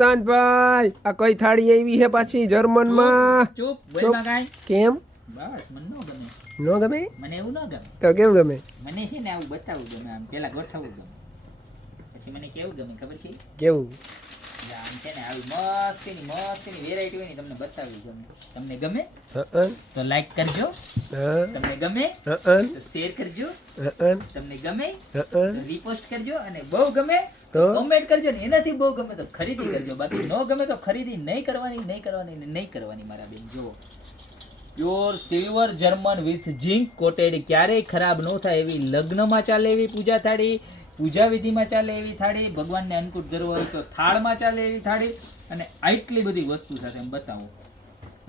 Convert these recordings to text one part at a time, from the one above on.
શાંતભાઈ આ કઈ થાળી આવી છે પાછી જર્મન માં? ચૂપ બોલમાં કાઈ. કેમ બસ મને નો ગમે. નો ગમે? મને એવું ન ગમે. તો કેમ ગમે? મને છે ને આવું બતાવવું ગમે, આમ પેલા ગોઠવવું ગમે, પછી મને કેવું ગમે ખબર છે? કેવું? આમ છે ને આવી મસ્તીની વેરાયટી હોય ને તમને બતાવવી ગમે. તમને ગમે તો લાઈક કરજો, તમને ગમે તો શેર કરજો, તમને ગમે તો રીપોસ્ટ કરજો, અને બહુ ગમે તો કમેન્ટ કરજો, ને એનાથી બહુ ગમે તો ખરીદી કરજો, બાકી ન ગમે તો ખરીદી નહીં કરવાની મારા બેન. જુઓ pure silver German with zinc coated, ક્યારેય ખરાબ ન થાય એવી, લગ્નમાં ચાલે એવી પૂજા થાળી, પૂજા વિધિમાં ચાલે એવી થાળી, ભગવાનને અન્નકૂટ ધરવો હોય તો થાળમાં ચાલે એવી થાળી, અને આટલી બધી વસ્તુ સાથે એમ બતાવું,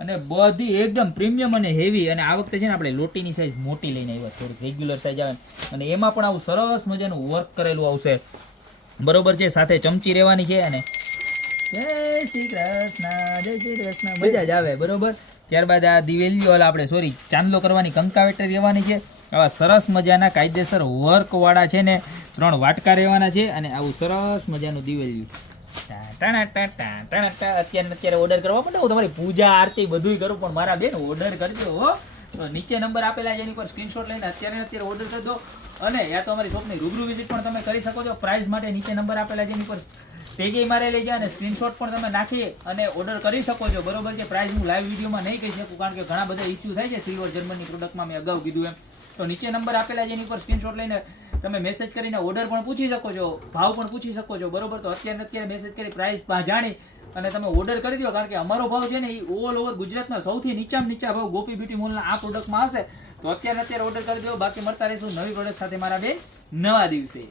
અને બધી એકદમ પ્રીમિયમ અને હેવી. અને આ વખતે છે ને આપણે લોટીની સાઈઝ મોટી લઈને આવ્યા, થોડીક રેગ્યુલર સાઈઝ આવે, અને એમાં પણ આવું સરસ મજાનું વર્ક કરેલું આવશે, બરોબર છે. સાથે ચમચી રહેવાની છે, અને જય શ્રી કૃષ્ણ મજા જ આવે, બરોબર. ત્યારબાદ આ દિવેલીઓ આપણે ચાંદલો કરવાની કંકાવેટર રહેવાની છે. આવા સરસ મજાના કાયદેસર વર્ક વાળા છે ને 3 વાટકા રહેવાના છે, અને આવું સરસ મજાનું દિવેલિયું. અત્યારે ઓર્ડર કરવા માંડો, હું તમારી પૂજા આરતી બધું કરું, પણ મારા બેન ઓર્ડર કરજો હો. તો નીચે નંબર આપેલા છે, એની પર સ્ક્રીનશોટ લઈને અત્યારે ઓર્ડર કરી દો, અને યા તો અમારી શોપની રૂબરૂ વિઝિટ પણ તમે કરી શકો છો. પ્રાઇસ માટે નીચે નંબર આપેલા છે, એની પર ટેગે મારેલી છે, અને સ્ક્રીનશોટ પણ તમે નાખી અને ઓર્ડર કરી શકો છો, બરોબર છે. પ્રાઇસ હું લાઈવ વિડીયોમાં નહીં કહી શકું, કારણ કે ઘણા બધા ઇસ્યુ થાય છે સિલ્વર જર્મનની પ્રોડક્ટમાં, મેં અગાઉ કીધું એમ. તો નીચે નંબર આપેલા છે, એની પર સ્ક્રીનશોટ લઈને તમે મેસેજ કરીને ઓર્ડર પણ પૂછી શકો છો, ભાવ પણ પૂછી શકો છો, બરોબર. તો અત્યારે મેસેજ કરી પ્રાઇસ જાણી અને તમે ઓર્ડર કરી દો, કારણ કે અમારો ભાવ છે ને એ ઓલ ઓવર ગુજરાતમાં સૌથી નીચા ભાવ ગોપી બ્યુટી મોલના આ પ્રોડક્ટમાં હશે. તો અત્યારે ઓર્ડર કરી દો, બાકી મળતા રહીશું નવી પ્રોડક્ટ સાથે મારા બેન નવા દિવસે.